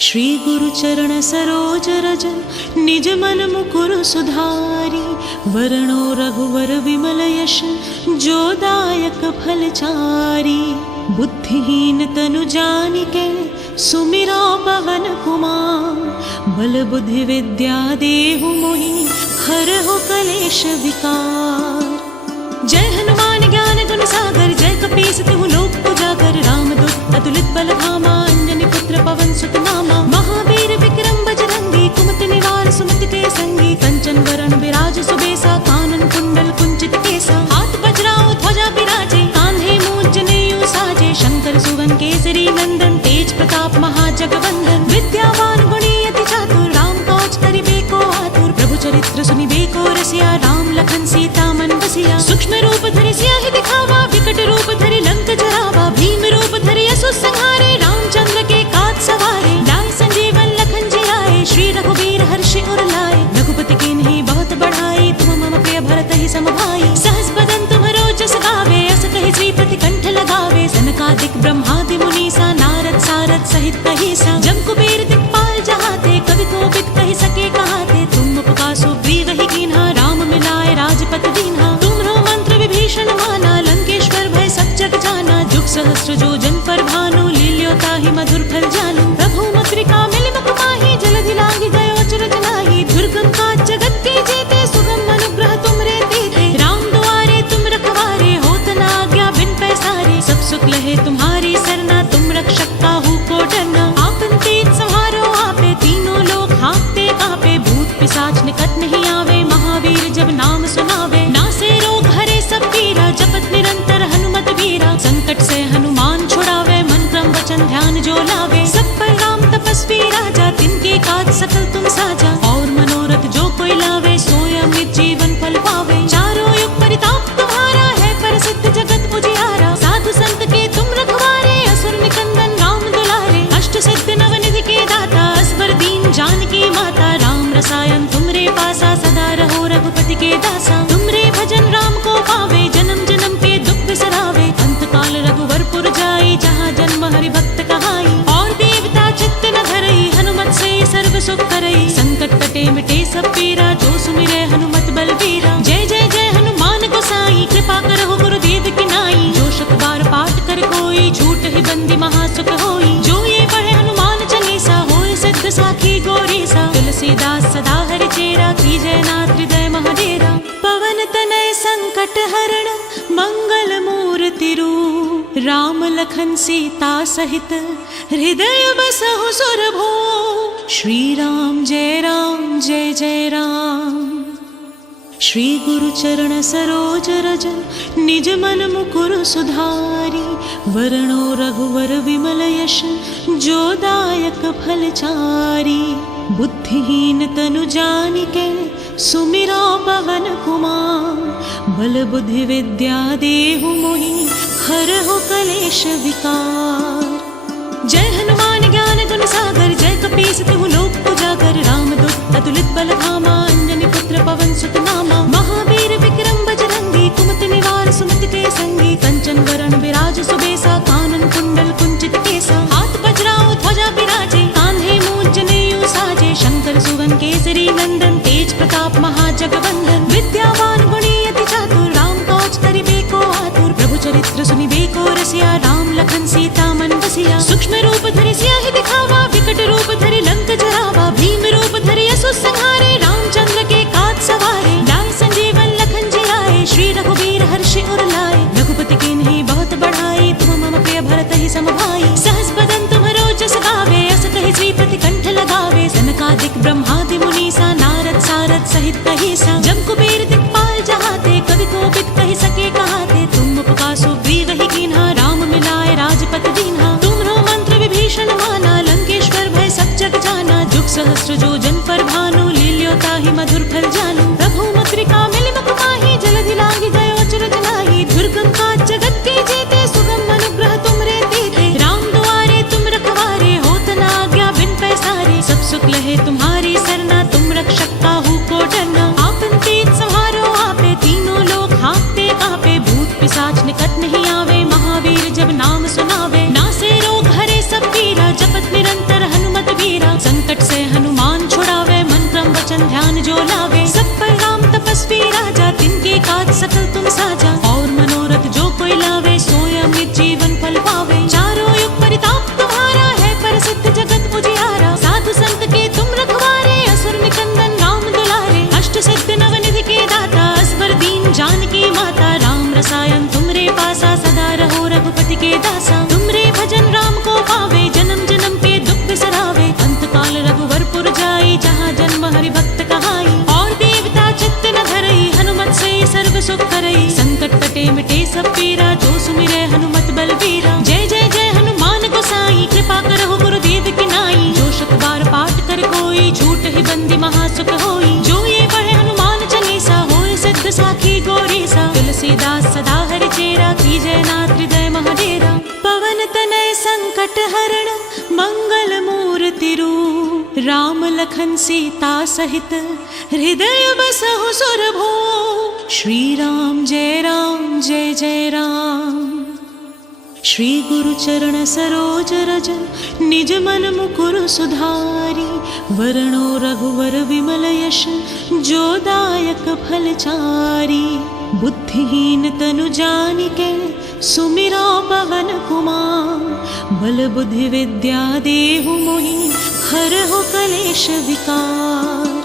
श्री गुरु चरण सरोज रज निज मन मुकुर सुधारी। वरणो रघुवर विमल यश जो दायक फलचारी। बुद्धिहीन तनु जानिके सुमिरो पवन कुमार। बल बुद्धि विद्या देहु मोहि हरहु कलेश विकार। जय हनुमान ज्ञान गुण सागर जय कपीस तिहु लोक उजागर। रामदूत अतुलित बल धामा अंजनी पुत्र पवन सुत नामा। महावीर विक्रम बजरंगी कुमति निवार सुमति के संगी। कंचन वरण विराज सुबेसा कानन कुंडल कुंचित केसा। हाथ वज्राओ ध्वजा विराजे कान्धे मूंज जनेऊ साजे। शंकर सुवन केसरी नंदन तेज प्रताप महाजगवंदन। विद्यावान गुणी अति चातुर राम काज करिबे को आतुर। प्रभु चरित्र सुनिबे को रसिया राम लखन सीता मन बसिया। सूक्ष्म रूप धरि सियाहि दिखावा विकट रूप धरि लंक जरावा। भीम रूप धरि असुर संहारे रामचंद्र के काज सवारे। लाए संजीवन लखन जी आए श्री रघुवीर हर्षि उर लाए। रघुपति कीन्ही बहुत बढ़ाई तुम मम प्रिय भरत ही सम भाई। सहस बदन तुम्हरो जस गावे अस कहि श्रीपति कंठ लगावे। सनकादिक ब्रह्मादि मुनीसा नारद सारद सहित कहीसा। जम कुबेर दिक्पाल जहाते कवि कोविद कहि सके कहाते। तुम उपका सुग्रीव ही कीन्हा राम मिलाए राजपत दीन्हा। तुम्हरो मंत्र विभीषण माना लंकेश्वर भय सब जग जाना। जुग सहस्र जो जन पर भानु लील्योता ही मधुर फल जानू। प्रभु मुद्रिका मिलि मुख माहि जलधि लांघि गयो अचरज नाहि। दुर्गम काज जगत के जेते सुगम अनुग्रह तुमरे तेते। राम दुआरे तुम रखवारे होत न आज्ञा बिन पैसारे। सब सुख लहे तुम्हारी सरना तुम रक्षक काहू को डरना। आपन तेज सहारो आपे तीनों लोक हाँकते कांपे। भूत पिशाच निकट नहीं आवे महावीर जब नाम सुनावे। नासे रोग हरे सब पीरा जपत निरंतर हनुमत वीरा। संकट से हनुमान छुड़ावे मन क्रम वचन ध्यान जो लावे। सब पर राम तपस्वी राजा तिनके काज सकल तुम साजा। और मनोरथ जो कोई लावे सोय अमृत जीवन फल पावे। चारों युग परिताप तुम्हारा है प्रसिद्ध जगत उजियारा। साधु संत के तुम रखवारे असुर निकंदन राम दुलारे। अष्ट सिद्धि नवनिधि के दाता असवर दीन जानकी माता। राम रसायन तुमरे पासा सदा रहो रघुपति के दासा। तुमरे भजन राम को पावे जन्म जन्म के दुख बिसरावे। अंत काल रघुवर पुर जाई जहाँ जन्म हरि भक्त कहाई। और देवता चित्त न धरई हनुमत से सर्व सुख करई। संकट कटे मिटे सब पीरा जो सुमिरे हनुमत बलबीरा। जय जय जय हनुमान गोसाई कृपा करहु गुरुदेव की नाई। जो शत बार पाठ कर कोई छूट ही बंदी महासुख होई। जो ये पढ़े हनुमान चालीसा होय सिद्ध साखी गौरीसा। तुलसीदास सदा हरि चेरा कीजय नाथ हृदय महडेरा। पवन तनय संकट हरण मंगल मूर्ति रूप। राम लखन सीता सहित हृदय बसहु सुरभूप। श्री राम जय जय राम। श्री गुरु चरण सरोज रज निज मन मुकुर सुधारी। वरणो रघुवर विमल यश जो दायक फलचारी। बुद्धिहीन तनु जानिके सुमिरो पवन कुमार। बल बुद्धि विद्या देहु मोहि हरहु कलेश विकार। जय हनुमान ज्ञान गुण सागर जय कपीस तिहु लोक उजागर। रामदूत अतुलित बल धामा अंजनी पुत्र पवन सुत नामा। महावीर विक्रम बजरंगी कुमति निवार सुमति के संगी। कंचन वरण विराज सुबेसा कानन कुंडल कुंचित केसा। हाथ वज्राओ ध्वजा विराजे कान्धे मूंज जनेऊ साजे। शंकर सुवन केसरी नंदन तेज प्रताप महाजगवंदन। विद्यावान गुणी अति चातुर राम काज करिबे को आतुर। प्रभु चरित्र सुनिबे को रसिया राम लखन सीता मन बसिया। सूक्ष्म रूप धरि सियाहि दिखावा विकट रूप धरि लंक जरावा। भीम रूप धरि असुर संहारे रामचंद्र के काज सवारे। लाए संजीवन लखन जी आए श्री रघुवीर हर्षि उर लाए। रघुपति कीन्ही बहुत बढ़ाई तुम मम प्रिय भरत ही सम भाई। सहस बदन तुम्हरो जस गावे अस कहि श्रीपति कंठ लगावे। सनकादिक ब्रह्मादि मुनीसा नारद सारद सहित कहीसा। जम कुबेर दिक्पाल जहाते कवि कोविद कहि सके कहाते। तुम उपका सुग्रीव ही कीन्हा राम मिलाए राजपत दीन्हा। तुम्हरो महासुख होई। जो ये पढ़े हनुमान चालीसा होए सिद्ध साखी गौरीसा। तुलसीदास सदा हरि चेरा कीजय नाथ हृदय महाडेरा। पवन तनय संकट हरण मंगल मूर्ति रूप। राम लखन सीता सहित हृदय बसहु सुरभो। श्री राम जय जय राम। श्री गुरु चरण सरोज रज निज मन मुकुर सुधारी। वरणो रघुवर विमल यश जो दायक फलचारी। बुद्धिहीन तनु जानिके सुमिरा पवन कुमार। बल बुद्धि विद्या देहु मोहि हरहु कलेश विकार।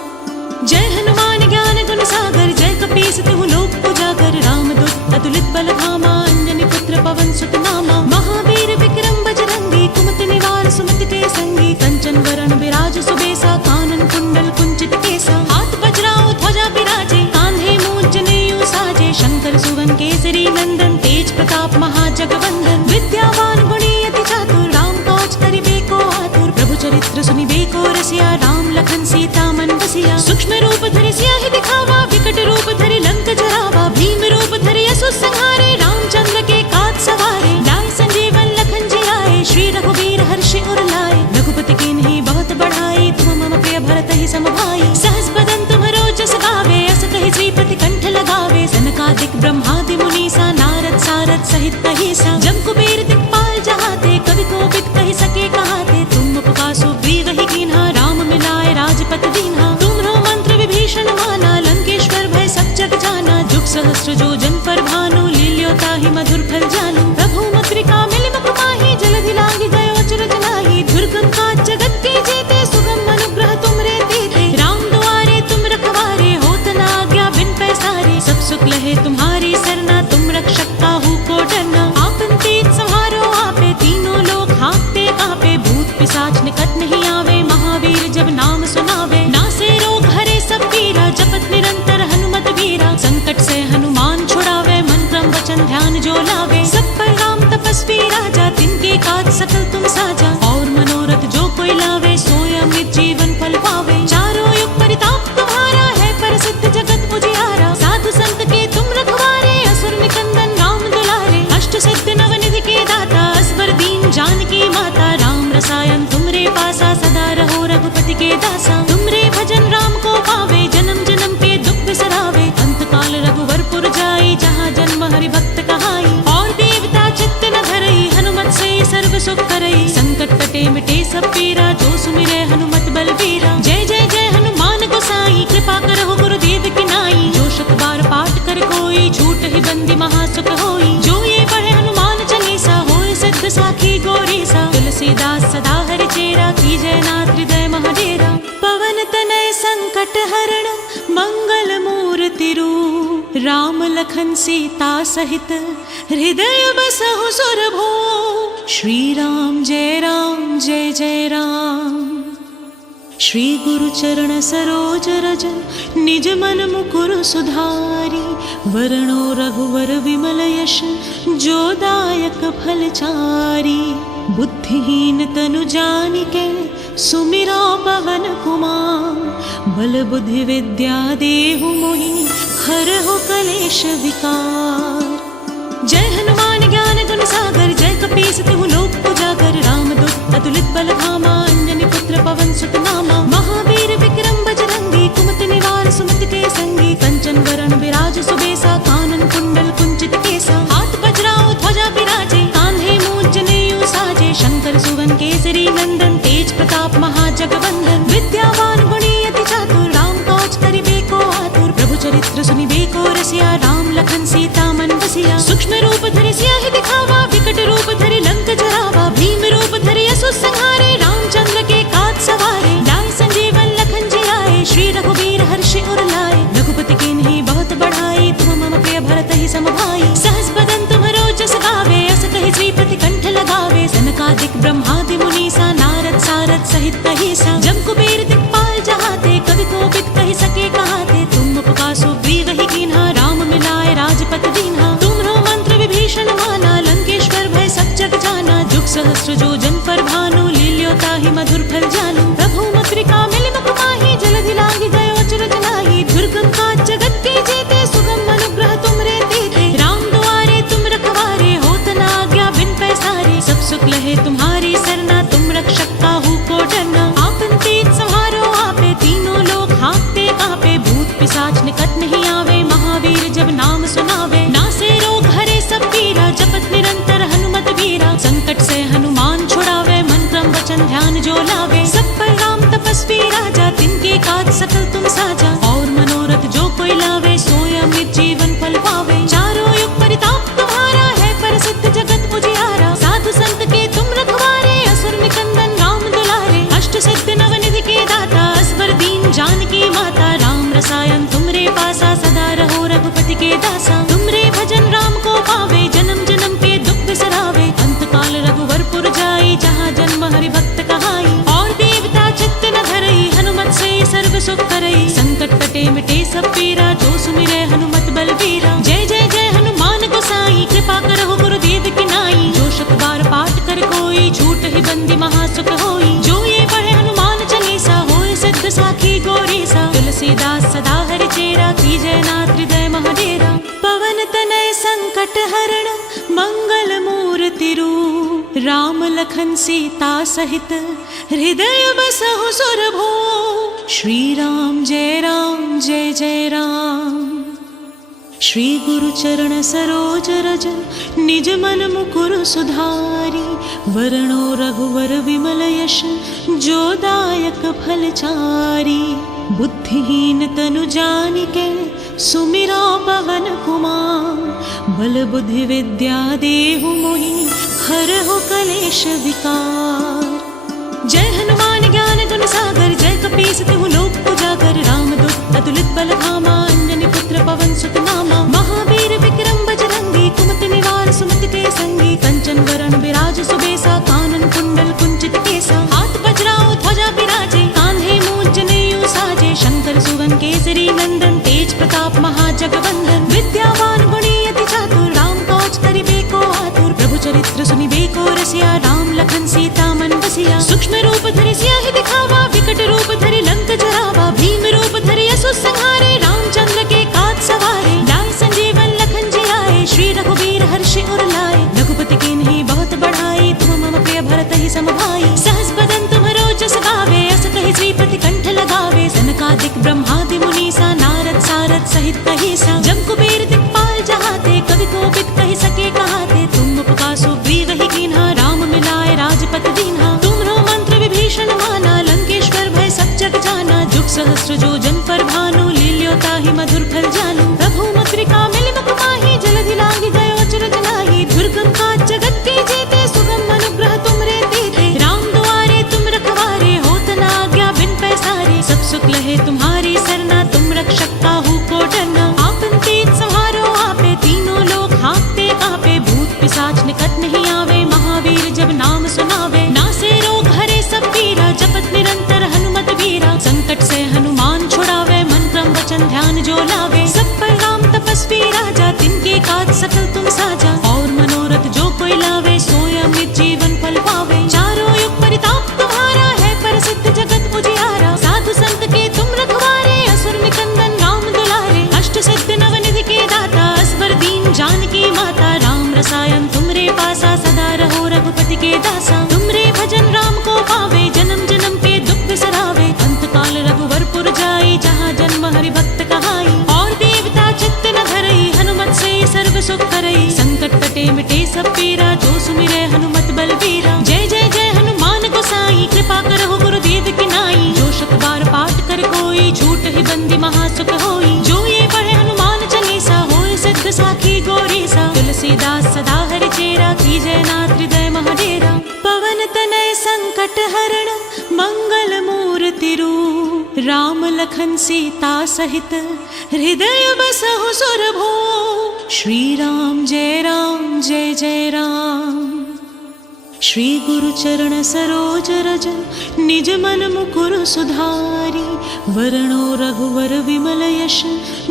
जय हनुमान ज्ञान गुण सागर जय कपीस तिहु लोक उजागर। रामदूत अतुलित बल धामा अंजनी पुत्र पवन सुत नामा। महावीर विक्रम बजरंगी कुमति निवार सुमति के संगी। कंचन वरण विराज सुबेसा कानन कुंडल कुंचित केसा। हाथ वज्राओ ध्वजा विराजे कान्धे मूंज जनेऊ साजे। शंकर सुवन केसरी नंदन तेज प्रताप महाजगवंदन। विद्यावान गुणी अति चातुर राम काज करिबे को आतुर। प्रभु चरित्र सुनिबे को रसिया राम लखन सीता मन बसिया। सूक्ष्म रूप धरि सियाहि दिखावा विकट रूप धरि लंक जरावा। भीम रूप धरि असुर संहारे रामचंद्र के काज सवारे। लाए संजीवन लखन जी आए श्री रघुवीर हर्षि उर लाए। रघुपति कीन्ही बहुत बढ़ाई तुम मम प्रिय भरत ही सम भाई। सहस बदन तुम्हरो जस गावे अस कहि श्रीपति कंठ लगावे। सनकादिक ब्रह्मादि मुनीसा नारद सारद सहित कहीसा। जम कुबेर दिक्पाल जहाते कवि कोविद कहि सके कहाते। तुम उपका सुग्रीव ही कीन्हा राम मिलाए राजपत दीन्हा। तुम्हरो मंत्र विभीषण माना लंकेश्वर भय सब जग जाना। जुग सहस्र जो जन पर भानु लील्यो ताहि मधुर फल जानू। प्रभु मुद्रिका मिलि मुख माहि जलधि लांघि गयो अचरज नाहि। दुर्गम काज जगत के जेते सुगम अनुग्रह तुमरे तेते। राम दुआरे तुम रखवारे होत न आज्ञा बिन पैसारे। सब सुख लहे तुम्हारी सरना तुम रक्षक काहू को डरना। आपन तेज संहारो आपे तीनों लोक हाँकते कांपे। भूत पिशाच निकट नहीं आवे महावीर जब नाम सुनावे। नासे रोग हरे सब पीरा जपत निरंतर हनुमत वीरा। संकट से हनुमान छुड़ावे मन क्रम वचन ध्यान जो लावे। सब पर राम तपस्वी राजा तिनके काज सकल तुम साजा। और मनोरथ जो कोई लावे सोय अमृत जीवन फल पावे। चारों युग परिताप तुम्हारा है प्रसिद्ध जगत उजियारा। साधु संत के तुम रखवारे असुर निकंदन राम दुलारे। अष्ट सिद्धि नवनिधि के दाता असवर दीन जानकी माता। राम रसायन तुमरे पासा सदा रहो रघुपति के दासा। तुमरे भजन राम को पावे जन्म जन्म के दुख बिसरावे। अंत काल रघुवर पुर जाई जहाँ जन्म हरि भक्त कहाई। और देवता चित्त न धरई हनुमत से सर्व सुख करई। संकट कटे मिटे सब पीरा जो सुमिरे हनुमत बलबीरा। जय जय जय हनुमान गोसाई कृपा करहु गुरुदेव की नाई। जो शत बार पाठ कर कोई छूट ही बंदी महासुख होई। जो ये पढ़े हनुमान चालीसा होए सिद्ध साखी गौरीसा। तुलसीदास सदा हरि चेरा कीजय नाथ हृदय महाडेरा। पवन तनय संकट हरण मंगल मूर्ति रूप। राम लखन सीता सहित हृदय बसहु सुरभो। श्री राम जय राम। श्री गुरु चरण सरोज रज निज मन मुकुर सुधारी। वरणो रघुवर विमल यश जो दायक फलचारी। बुद्धिहीन तनु जानिके सुमिरा पवन कुमार। बल बुद्धि विद्या देहु मोहि हरहु कलेश विकार। जय हनुमान ज्ञान गुण सागर जय कपीस तिहु लोक उजागर। रामदूत अतुलित बल धामा अंजनी पुत्र पवन सुत नामा। महावीर विक्रम बजरंगी कुमति निवार सुमति के संगी। कंचन वरण विराज सुबेसा कानन कुंडल कुंचित केसा। हाथ वज्राओ ध्वजा विराजे कान्धे मूंज जनेऊ साजे। शंकर सुवन केसरी नंदन तेज प्रताप महाजगवंदन। विद्यावान गुणी अति चातुर राम काज करिबे को आतुर। प्रभु चरित्र सुनिबे को रसिया राम लखन सीता मन बसिया। सूक्ष्म रूप धरि सियाहि दिखावा विकट रूप धरि लंक जरावा। भीम रूप धरि असुर संहारे रामचंद्र के काज सवारे। लाए संजीवन लखन जी आए श्री रघुवीर हर्षि उर लाए। रघुपति कीन्ही बहुत बढ़ाई तुम मम प्रिय भरत ही सम भाई। सहस बदन तुम्हरो जस गावे अस कहि श्रीपति कंठ लगावे। सनकादिक ब्रह्मादि मुनीसा नारद सारद सहित कहीसा। जम कुबेर दिक्पाल जहाते कवि कोविद कहि सके कहाते। तुम उपका सुग्रीव ही कीन्हा राम मिलाए राजपत दीन्हा। तुम्हरो मंत्र विभीषण माना लंकेश्वर भय सब जग जाना। जुग सहस्र जो जन पर भानु लील्यो ताहि मधुर फल जानू। प्रभु मुद्रिका मिलि मुख माहि जलधि लांघि जो लावे। सब पर राम तपस्वी राजा, तिनके काज सकल तुम साजा। और मनोरथ जो कोई लावे, सोय अमृत जीवन फल पावे। चारों युग परिताप तुम्हारा है, प्रसिद्ध जगत उजियारा। साधु संत के तुम रखवारे, असुर निकंदन राम दुलारे। अष्ट सिद्ध नवनिधि के दाता, असवर दीन जानकी माता। राम रसायन तुमरे पासा, सदा रहो रघुपति के दासा। तुमरे भजन राम को पावे, जन्म जन्म के दुख बिसरावे। अंत काल रघुवर पुर जाई, जहाँ जन्म हरि भक्त कहाई। और देवता चित्त न धरई, हनुमत से सर्व सुख करई। संकट कटे मिटे सब पीरा, जो सुमिरै हनुमत बलबीरा। जय जय जय हनुमान गोसाई, कृपा करहु गुरुदेव की नाई। जो शत बार पाठ कर कोई, छूट ही बंदी महासुख होई। जो ये पढ़े हनुमान चालीसा, होय सिद्ध साखी गौरीसा। तुलसीदास सदा हरि चेरा, कीजय नाथ हृदय महडेरा। पवन तनय संकट हरण, मंगल मूर्ति रूप। राम लखन सीता सहित, हृदय बसहु सुरभूप। श्री राम जय जय राम। श्री गुरु चरण सरोज रज, निज मन मुकुर सुधारी। वरणो रघुवर विमल यश, जो दायक फल चारी। बुद्धिहीन तनु जानिके, सुमिरा पवन कुमार। बल बुद्धि विद्या देहु मोहि, हरहु कलेश विकार। जय हनुमान ज्ञान गुण सागर, जय कपीस तिहु लोक उजागर। रामदूत अतुलित बल धामा, अंजनी पुत्र पवन सुत नामा। महावीर विक्रम बजरंगी, कुमति निवार सुमति के संगी। कंचन वरण विराज सुबेसा, कानन कुंडल कुंचित केसा। हाथ वज्राओ ध्वजा बिराजे, कान्धे मूंज जनेऊ साजे। शंकर सुवन केसरी नंदन, तेज प्रताप महाजगवंदन। विद्यावान गुणी अति चातुर, राम काज करिबे को आतुर। प्रभु चरित्र सुनिबे को रसिया, राम लखन सीता मन बसिया। सूक्ष्म रूप धरि सियाहि दिखावा, विकट रूप धरि लंक जरावा। भीम रूप धरि असुर संहारे, रामचंद्र के काज सवारे। लाए संजीवन लखन जियाए, श्री रघुवीर हर्षि उर लाए। रघुपति कीन्ही बहुत बढ़ाई, तुम मम प्रिय भरत ही सम भाई। सहस बदन तुम्हरो जस गावे, अस कहि श्रीपति कंठ लगावे। सनकादिक ब्रह्मादि मुनीसा, नारद सारद सहित कहीसा। जम कुबेर दिक्पाल जहाते, कवि कोविद कहि सके कहाते। तुम उपका सुग्रीव ही कीन्हा, राम मिलाए राजपत दीन्हा। तुम्हरो मंत्र विभीषण माना, लंकेश्वर भय सब जग जाना। जुग सहस्र जो जन पर भानु, लील्यो ताहि मधुर फल जानू। प्रभु मुद्रिका मिलि मुख माहि, जलधि लांघि गयो अचरज नाहि। दुर्गम काज जगत के जेते, सुगम अनुग्रह तुमरे तेते। राम दुआरे तुम रखवारे, होत न आज्ञा बिन पैसारे। सब सुख लहे तुम्हारी सरना, तुम रक्षक काहू को डरना। आपन तेज सहारो आपे, तीनों लोग हाँकते कांपे। भूत पिशाच निकट नहीं आवे, महावीर जब नाम सुनावे। नासे रोग हरे सब पीरा, जपत निरंतर हनुमत वीरा। संकट से हनुमान छुड़ावे, मन क्रम वचन ध्यान जो लावे। सब पर राम तपस्वी राजा, तिनके काज सकल तुम साजा। और मनोरथ जो कोई लावे, सोय अमृत जीवन फल पावे। चारों युग परिताप तुम्हारा है, प्रसिद्ध जगत उजियारा। साधु संत के तुम रखवारे, असुर निकंदन राम दुलारे। अष्ट सिद्ध नवनिधि के दाता, असवर दीन जानकी माता। राम रसायन तुमरे पासा, सदा रहो रघुपति के दासा। तुमरे भजन राम को पावे, जन्म जन्म के दुख बिसरावे। अंत काल रघुवर पुर जाई, जहाँ जन्म हरि भक्त कहाई। और देवता चित्त न धरई, हनुमत से सर्व सुख करई। संकट कटे मिटे सब पीरा, जो सुमिरै हनुमत बलबीरा। जय जय जय हनुमान गोसाई, कृपा करहु गुरुदेव की नाई। जो शत बार पाठ कर कोई, छूट ही बंदी महासुख होई। जो ये पढ़े हनुमान चालीसा, होय सिद्ध साखी गौरीसा। तुलसीदास सदा हरि चेरा, कीजय नाथ हृदय महडेरा। पवन तनय संकट हरण, मंगल मूर्ति रूप। राम लखन सीता सहित, हृदय बसहु सुरभूप। श्री राम जय जय राम। श्री गुरु चरण सरोज रज, निज मन मुकुर सुधारी। वरणो रघुवर विमल यश,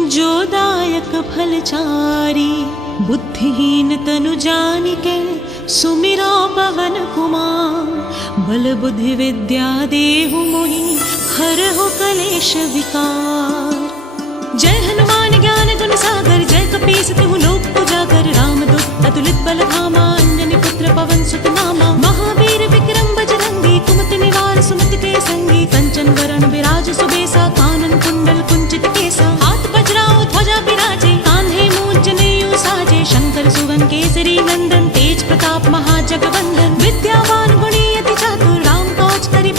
जो दायक फल चारी। बुद्धिहीन तनु जानिके, सुमिरा पवन कुमार। बल बुद्धि विद्या देहु मोहि, हरहु कलेश विकार। जय हनुमान ज्ञान गुण सागर, जय कपीस तिहु लोक उजागर। रामदूत अतुलित बल धामा, अंजनी पुत्र पवन सुत नामा। महावीर विक्रम बजरंगी, कुमति निवार सुमति के संगी। कंचन वरण विराज सुबेसा, कानन कुंडल कुंचित केसा। हाथ वज्राओ ध्वजा बिराजे, कान्धे मूंज जनेऊ साजे। शंकर सुवन केसरी नंदन, तेज प्रताप महाजगवंदन। विद्यावान गुणी अति चातुर, राम काज करि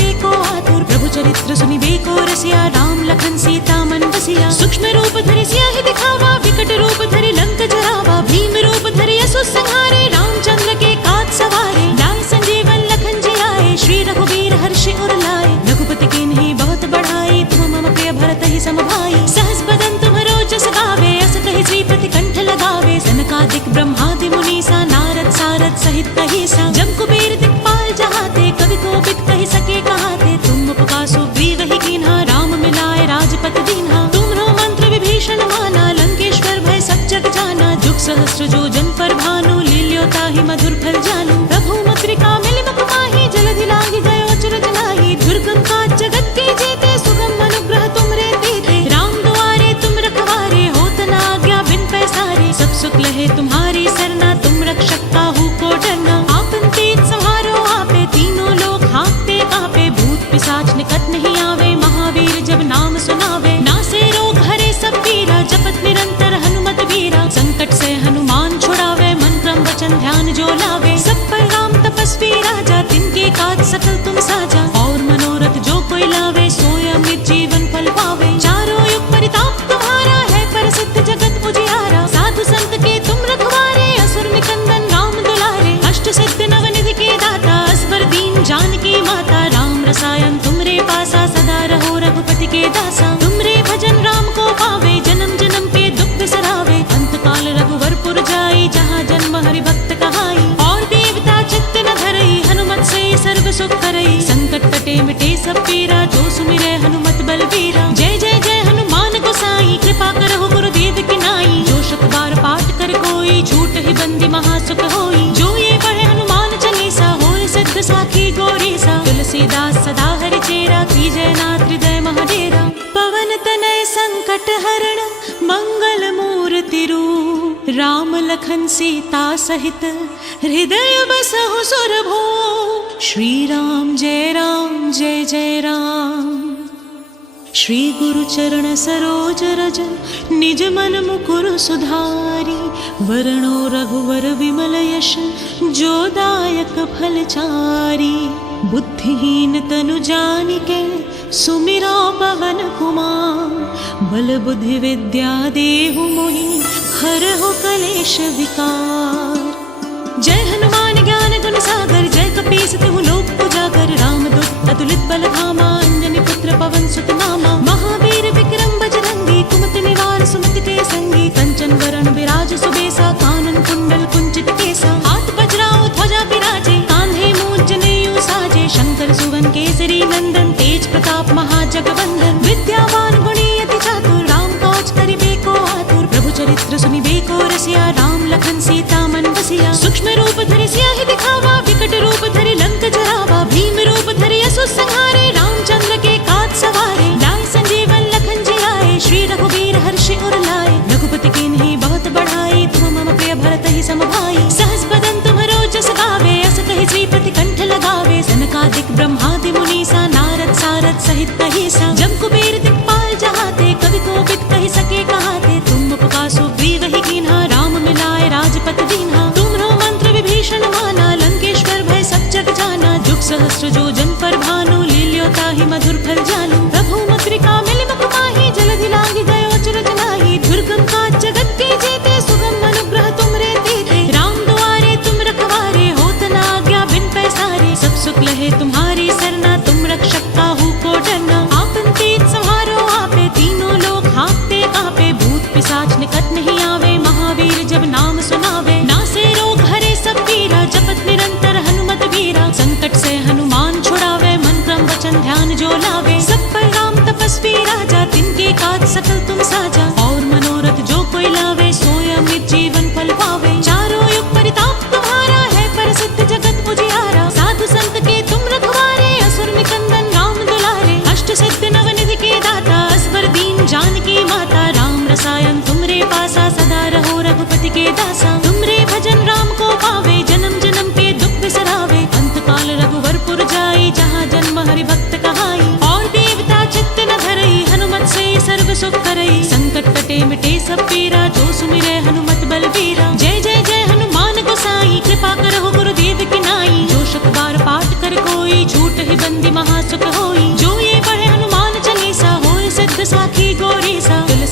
चरित्र सुनिबे को रसिया, राम लखन सीता मन बसिया। सूक्ष्म रूप धरि सियाहि दिखावा, विकट रूप धरि लंक जरावा। भीम रूप धरि असुर संहारे, रामचंद्र के काज सवारे। लाए संजीवन लखन जी आए, श्री रघुवीर हर्षि उर लाए। रघुपति कीन्ही बहुत बढ़ाई, तुम मम प्रिय भरत ही सम भाई। सहस बदन तुम्हरो जस गावे, अस कहि श्रीपति कंठ लगावे। सनकादिक ब्रह्मादि मुनीसा, नारद सारद सहित कहीसा। जम कुबेर दिक्पाल जहाते, कवि कोविद कहि सके कहाते। तुम उपका सुग्रीव ही कीन्हा, राम मिलाए राजपत दीन्हा। तुम्हरो मंत्र विभीषण माना, लंकेश्वर भय सब जग जाना। जुग सहस्र जो जन पर भानु, लील्यो ताहि मधुर फल जानू। प्रभु मुद्रिका मिलि मुख माहि, जलधि लांघि गयो अचरज नाहि। दुर्गम काज जगत के जेते, सुगम अनुग्रह तुमरे तेते। राम दुआरे तुम रखवारे, होत न आज्ञा बिन पैसारे। सब सुख लहे तुम्हारी सरना, तुम रक्षक काहू को डरना। आपन तेज संहारो आपे, तीनों लोग हाँकते कांपे। भूत पिशाच निकट नहीं आवे, महावीर जब नाम सुनावे। नासे रोग हरे सब पीरा, जपत निरंतर हनुमत वीरा। संकट से हनुमान छुड़ावे, मन क्रम वचन ध्यान जो लावे। सब पर राम तपस्वी राजा, तिनके काज सकल तुम साजा। और मनोरथ जो कोई लावे, सोय अमृत जीवन फल पावे। चारों युग परिताप तुम्हारा है, प्रसिद्ध जगत उजियारा। साधु संत के तुम रखवारे, असुर निकंदन राम दुलारे। अष्ट सिद्ध नवनिधि के दाता, असवर दीन जानकी माता। राम रसायन तुमरे पासा, सदा रहो रघुपति के दासा। तुमरे भजन राम को पावे, जन्म जन्म के दुख बिसरावे। अंत काल रघुवर पुर जाई, जहाँ जन्म हरि भक्त कहाई। और देवता चित्त न धरई, हनुमत से सर्व सुख करई। संकट कटे मिटे सब पीरा, जो सुमिरै हनुमत बलबीरा। जय जय जय हनुमान गोसाई, कृपा करहु गुरुदेव की नाई। जो शत बार पाठ कर कोई, छूट ही बंदी महासुख होई। जो ये पढ़े हनुमान चालीसा, होय सिद्ध साखी गौरीसा। तुलसीदास सदा हरि चेरा, कीजय नाथ हृदय महडेरा। पवन तनय संकट हरण, मंगल मूर्ति रूप। राम लखन सीता सहित, हृदय बसहु सुरभो। श्री राम जय जय राम। श्री गुरु चरण सरोज रज, निज मन मुकुर सुधारी। वरणो रघुवर विमल यश, जो दायक फल चारी। बुद्धिहीन तनु जानिके, सुमिरो पवन कुमार। बल बुद्धि विद्या देहु मोहि, हरहु कलेश विकार। जय हनुमान ज्ञान गुण सागर, जय कपीस तिहु लोक उजागर। रामदूत अतुलित बल धामा, अंजनी पुत्र पवन सुत नामा। महावीर विक्रम बजरंगी, कुमति निवार सुमति के संगी। कंचन वरण विराज सुबेसा, कानन कुंडल कुंचित केसा। हाथ वज्राओ ध्वजा विराजे, कांधे मूंज जनेऊ साजे। शंकर सुवन केसरी नंदन, तेज प्रताप महाजगवंदन। विद्यावान गुणी अति चातुर, राम काज करिबे को आतुर। प्रभु चरित्र सुनिबे को रसिया, राम लखन सीता मन बसिया। सूक्ष्म रूप धरि सियाहि दिखावा, विकट रूप धरि लंक जरावा। भीम रूप धरि असुर संहारे, रामचंद्र के काज सवारे। लाए संजीवन लखन जी आए, श्री रघुवीर हर्षि उर लाए। रघुपति कीन्ही बहुत बढ़ाई, तुम मम प्रिय भरत ही सम भाई। सहस बदन तुम्हरो जस गावे, अस कहि श्रीपति कंठ लगावे। सनकादिक ब्रह्मादि मुनीसा, नारद सारद सहित कहीसा। जम कुबेर दिक्पाल जहाते, कवि कोविद कहि सके कहाते। तुम उपका सुग्रीव ही कीन्हा, राम मिलाए राजपत दीन्हा। तुम्हरो मंत्र विभीषण माना, लंकेश्वर भय सब जग जाना। जुग सहस्र जो जन पर भानु, लील्यो ताहि मधुर फल जानू। प्रभु मुद्रिका मिलि मुख माहि, जलधि लांघि गयो अचरज नाहि। दुर्गम काज जगत के जेते, सुगम अनुग्रह तुमरे तेते। राम दुआरे तुम रखवारे, होत न आज्ञा बिन पैसारे। सब सुख लहे तुम्हारी सरना, तुम रक्षक काहू को डरना। आपन तेज संहारो आपे, तीनों लोग हाँकते कांपे। भूत पिशाच निकट नहीं आवे, महावीर जब नाम सुनावे। नासे रोग हरे सब पीरा, जपत निरंतर हनुमत वीरा। संकट से हनुमान छुड़ावे, मन क्रम वचन ध्यान जो लावे। सब पर राम तपस्वी राजा, तिनके काज सकल तुम साजा। और मनोरथ जो कोई लावे, सोय अमृत जीवन फल पावे। चारों युग परिताप तुम्हारा है, प्रसिद्ध जगत उजियारा। साधु संत के तुम रखवारे, असुर निकंदन राम दुलारे। अष्ट सिद्ध नवनिधि के दाता, असवर दीन जानकी माता। राम रसायन तुमरे पासा, सदा रहो रघुपति के दासा। तुमरे भजन राम को पावे, जन्म जन्म के दुख बिसरावे। अंत काल रघुवर पुर जाई, जहाँ जन्म हरि भक्त कहाई। और देवता चित्त न धरई, हनुमत से सर्व सुख करई। संकट कटे मिटे सब पीरा, जो सुमिरै हनुमत बलबीरा। जय जय जय हनुमान गोसाई, कृपा करहु गुरुदेव की नाई। जो शत बार पाठ कर कोई, छूट ही बंदी महासुख होई। जो ये पढ़े हनुमान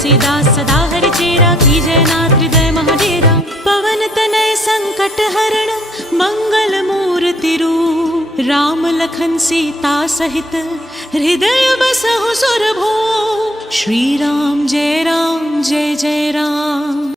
तुलसीदास सदा हरिचेरा, कीजय नाथ हृदय महडेरा। पवन तनय संकट हरण मंगल मूर्ति रूप, राम लखन सीता सहित हृदय बसहु सुरभूप। श्री राम जय जय राम।